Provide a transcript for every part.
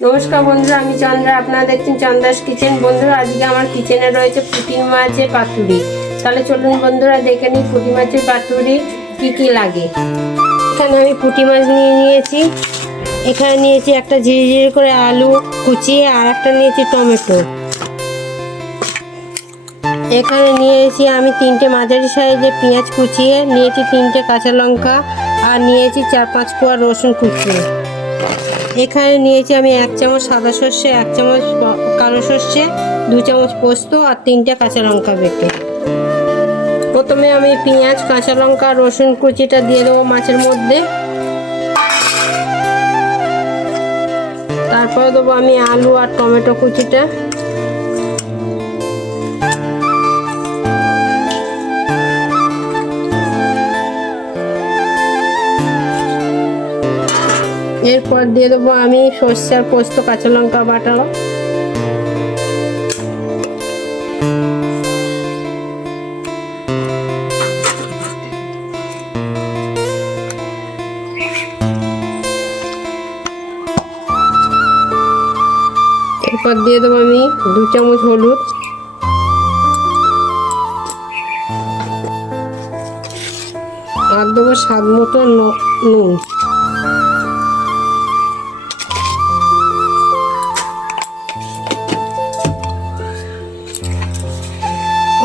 নমস্কার বন্ধুরা, আমি চন্দ্রা। আপনারা দেখছেন চন্দ্রাস কিচেন। বন্ধুরা, আজকে আমার কিচেনে রয়েছে পুঁটি মাছের পাতুরি। তাহলে চলুন বন্ধুরা দেখে নিই পুঁটি মাছের পাতুরি কি কি লাগে। এখানে আমি পুঁটি মাছ নিয়েছি। এখানে নিয়েছি একটা ঝিরিঝিরি করে আলু কুচিয়ে, আর একটা নিয়েছি টমেটো। এখানে নিয়েছি আমি 3টে মাঝারি সাইজের পেঁয়াজ কুচিয়ে, নিয়েছি 3টে কাঁচা লঙ্কা, আর নিয়েছি 4-5 কোয়া রসুন কুচিয়ে। এখানে নিয়েছি আমি 1 চামচ সাদা সর্ষে, 1 চামচ কালো সর্ষে, 2 চামচ পোস্ত, আর 3টে কাঁচা লঙ্কা বেটে। প্রথমে আমি পেঁয়াজ, কাঁচা লঙ্কা, রসুন কুচিটা দিয়ে দেবো মাছের মধ্যে। তারপরে দেবো আমি আলু আর টমেটো কুচিটা। এরপর দিয়ে দেবো আমি সর্ষে আর পোস্ত কাঁচা লঙ্কা বাটা। এরপর দিয়ে দেবো আমি 2 চামচ হলুদ, আর দেবো স্বাদ মতো নুন।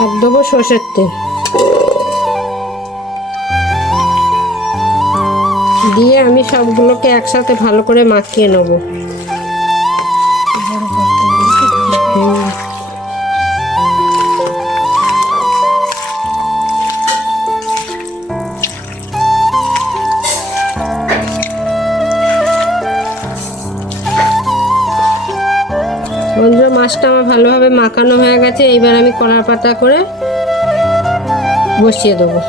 আর দেবো সর্ষের তেল। দিয়ে আমি সবগুলোকে একসাথে ভালো করে মাখিয়ে নেব। বন্ধুরা, মাছটা আমার ভালোভাবে মাখানো হয়ে গেছে। এবার আমি কলার পাতা করে বসিয়ে দেবো।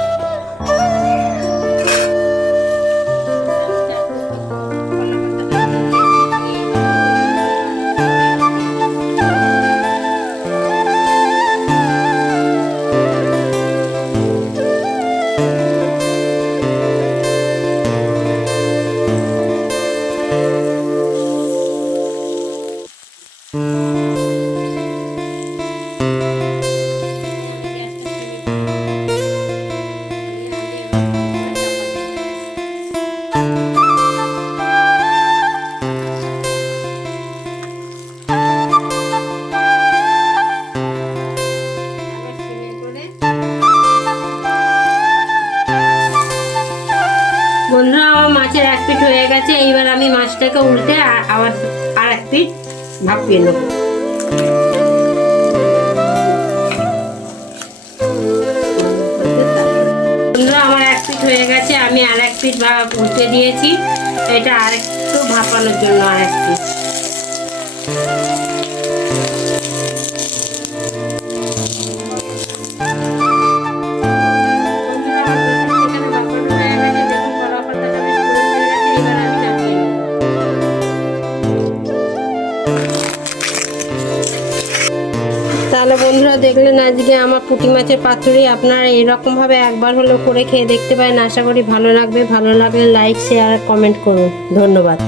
বন্ধুরা, আমার মাছের 1 পিঠ হয়ে গেছে। এইবার আমি মাছটাকে উল্টে আবার আর 1 পিঠ ভাপিয়ে নেব। বন্ধুরা, আমার 1 পিঠ হয়ে গেছে। আমি আর 1 পিঠ উল্টে দিয়েছি। এটা আরেকটু ভাপানোর জন্য আর 1 পিঠ। তাহলে বন্ধুরা, দেখলেন আজকে আমার পুঁটি মাছের পাতুরি। আপনারা এরকমভাবে একবার হলেও করে খেয়ে দেখতে পারেন। আশা করি ভালো লাগবে। ভালো লাগলে লাইক, শেয়ার আর কমেন্ট করুন। ধন্যবাদ।